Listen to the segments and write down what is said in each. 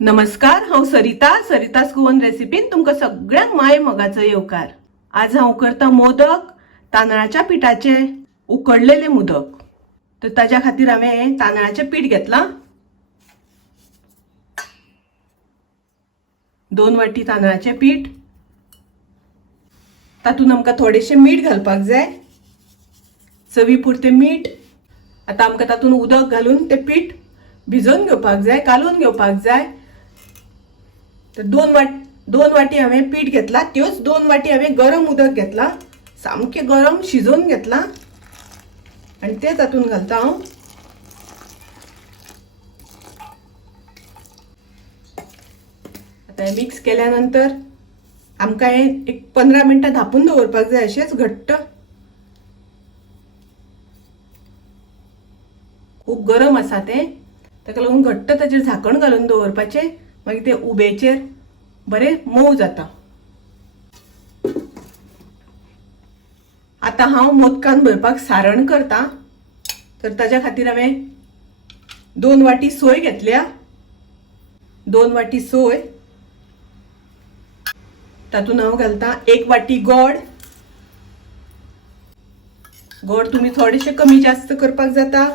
नमस्कार, हांव सरितास गोवन रेसिपीन तुमकां सगळ्यांक माये मोगाचो येवकार। आज हांव करता मोदक, तांदळाच्या पिठाचे उकडलेले मोदक। तर ताज्या खातीर हांवें तांदळाचें पीठ घेतलां। 2 वाटी तांदळाचें पीठ, तातूंत आमकां थोडेशें मीठ घालपाक जाय, चवी पुरतें मीठ। आतां आमकां तातूंत उदक घालून तें पीठ भिजोवन घेवपाक जाय, कालून घेवपाक जाय। तर 2 वाटी हांवें पीठ घेतला, त्योच 2 वाटी हांवें गरम उदक घेतला, सामकें गरम शिजोवन घेतला आनी तें तातूंत घालता हांव। आतां हें मिक्स केल्या नंतर आमकां हें एक 15 मिनटां धांपून दवरपाक जाय, अशेंच घट्ट। खूब गरम आसा तें, ताका लागून घट्ट ताचेर झाकण घालून दवरपाचें, मागीर तें उबेचेर बरें मऊ जाता। आतां हांव मोदकान भरपाक सारण करता। तर ताज्या खातीर हांवें 2 वाटी सोय घेतल्या, 2 वाटी सोय। तातूंत हांव घालता 1 वाटी गोड। गोड तुमी थोडेशें कमी जास्त करपाक जाता।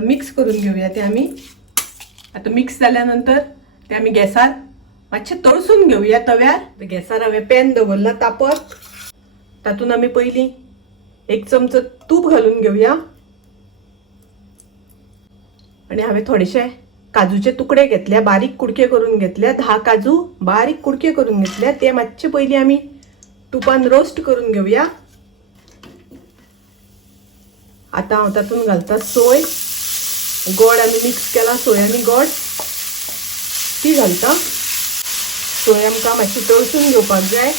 मिक्स करून घेवया ते आमी। आतां मिक्स जाल्या नंतर ते आमी गॅसार मातशें तळसून घेवया तव्यार। गॅसार हांवें पॅन दवरला तापत, तातूंत आमी पयलीं 1 चमचो तूप घालून घेवया आनी हांवें थोडेशे काजूचे तुकडे घेतल्या, बारीक कुडके करून घेतल्या। 10 काजू बारीक कुडके करून घेतल्या, ते मातशे पयलीं आमी तुपान रोस्ट करून घेवया। आतां हांव तातूंत घालता सोय, गोड आमी मिक्स केला, सोय आनी गोड ती घालता। सोय आमकां मातशी तळसून घेवपाक जाय,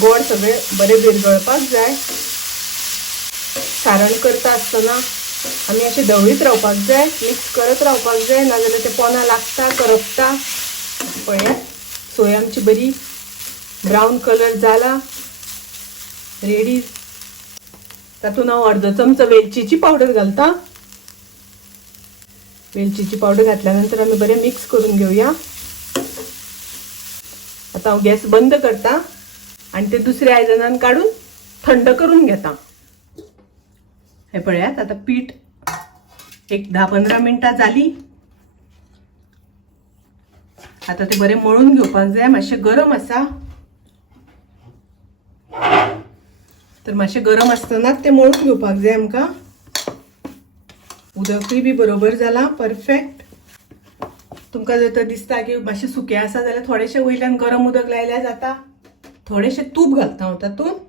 गोड सगळें बरें विरगळपाक जाय। सारण करता आसतना आमी अशें ढवळीत रावपाक जाय, मिक्स करत रावपाक जाय, नाजाल्यार तें पोंदां लागता, करपता। पळयात, सोय आमची बरी ब्रावन कलर जाला, रेडी। तातूंत हांव अर्दो चमचो वेलचीची पावडर घालता। वेलचीची पावडर घातल्या नंतर आमी बरें मिक्स करून घेवया। आतां हांव गॅस बंद करता आनी ते दुसऱ्या आयदनान काडून थंड करून घेता। हे पळयात, आतां पीठ एक 10-15 मिनटां जाली। आतां ते बरें मळून घेवपाक जाय, मातशें गरम आसा। तर मातशें गरम आसतनाच ते मळून घेवपाक जाय आमकां। उदकूय बी बरोबर जाला, परफेक्ट। तुमकां जर तर दिसता की मातशें सुकें आसा जाल्यार थोडेशें वयल्यान गरम उदक लायल्यार जाता। थोडेशें तूप घालता हांव तातूंत।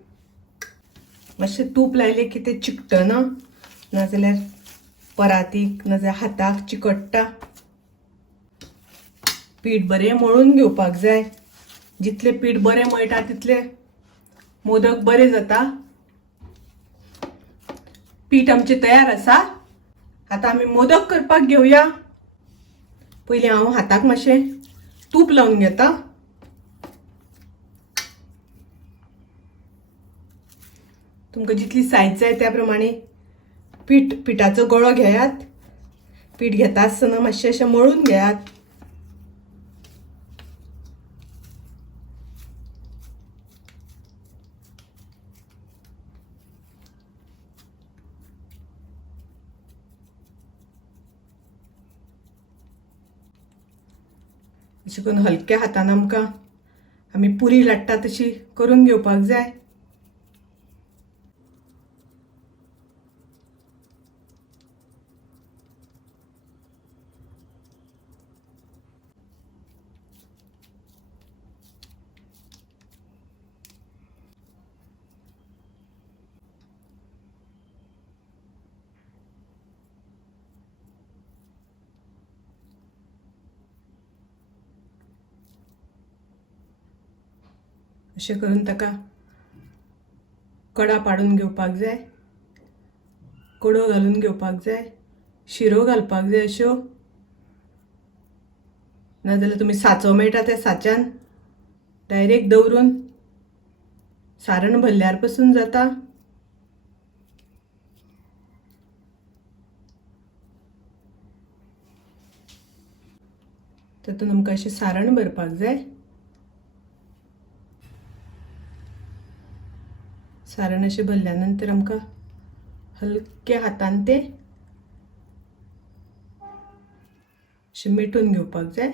मातशें तूप लायलें की तें चिकटना, नाजाल्यार परातीक नाजाल्यार हाताक चिकटता। पीठ बरें मळून घेवपाक जाय, जितलें पीठ बरें मळटा तितलें मोदक बरें जाता। पीठ आमचें तयार आसा। आतां आमी मोदक करपाक घेवया। पयलीं हांव हाताक मातशें तूप लावन घेता। तुमकां जितली सायज जाय त्या प्रमाणे पिठाचो गळो घेयात। पीठ घेता आसतना मातशें अशें मळून घेयात। अशें करून हलक्या हातान आमकां आमी पुरी लाटता तशी करून घेवपाक जाय। अशें करून ताका कडा पाडून घेवपाक जाय, कडो घालून घेवपाक जाय, शिरो घालपाक जाय अश्यो, नाजाल्यार तुमी साचो मेळटा त्या साच्यान डायरेक्ट दवरून सारण भरल्यार पसून जाता। तातूंत आमकां अशें सारण भरपाक जाय. सारण अशें भरल्या नंतर आमकां हलक्या हातान ते अशें मिटून घेवपाक जाय.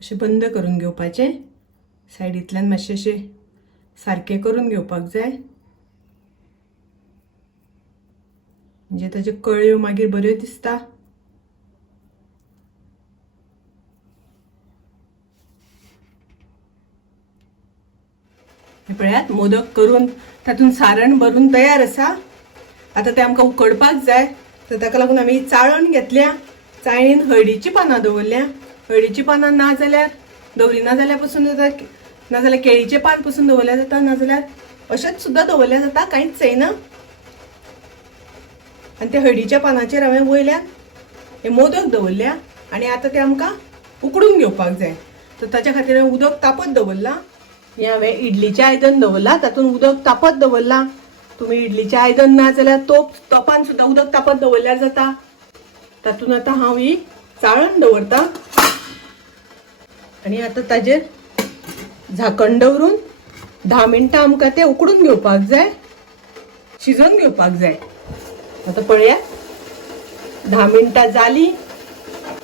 अशें बंद करून घेवपाचें. सायडींतल्यान मातशें अशें सारकें करून घेवपाक जाय, म्हणजे ताज्यो कळयो मागीर बऱ्यो दिसता. हे पळयात, मोदक करून तातूंत सारण भरून तयार आसा. आतां ते आमकां उकडपाक जाय, तर ताका लागून आमी चाळण घेतल्या. चाळणीन हळडीची पानां दवरल्या. हळडीची पानां ना जाल्यार दवरिना जाल्यार पसून जाता, नाजाल्यार केळीचें पान पसून दवरल्या जाता, नाजाल्यार अशेंच सुद्दां दवरल्या जाता, कांयच जायना. आनी त्या हळडीच्या पानाचेर हांवें वयल्यान हे मोदक दवरल्या आनी आतां ते आमकां उकडून घेवपाक जाय. तर ताच्या खातीर हांवें उदक तापत दवरलां. हे हांवें इडलीचें आयदन दवरलां, तातूंत उदक तापत दवरलां. तुमी इडलीचें आयदन ना जाल्यार तोपान सुद्दां उदक तापत दवरल्यार जाता. तातूंत आतां हांव ही चाळण दवरतां आनी आतां ताजेर झाकण दवरून 10 मिनटां आमकां तें उकडून घेवपाक जाय, शिजोवन घेवपाक जाय. आतां पळया, 10 मिनटां जालीं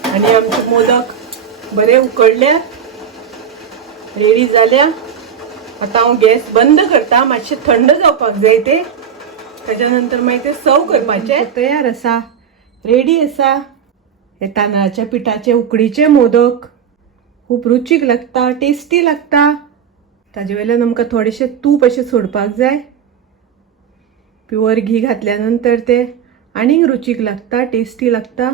आनी आमचे मोदक बरे उकडल्या, रेडी जाल्या. आतां हांव गॅस बंद करता. मातशें थंड जावपाक जाय ते, ताच्या नंतर मागीर ते सर्व करपाचे. तयार आसा, रेडी आसा. हे तांदळाच्या पिठाचे उकडीचे मोदक खूब रुचीक लागता, टेस्टी लागता. ताजे वयल्यान आमकां थोडेशें तूप अशें सोडपाक जाय. प्युअर घी घातल्या नंतर ते आनीक रुचीक लागता, टेस्टी लागता.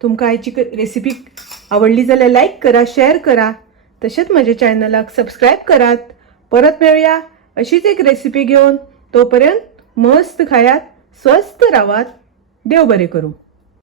तुमकां आयची रेसिपी आवडली जाल्यार लाईक करा, शेअर करा. तशेंच म्हज्या चॅनलाक सबस्क्राईब करात. परत मेळुया अशीच एक रेसिपी घेवन. तोपर्यंत मस्त खायात, स्वस्थ रावात. देव बरें करूं.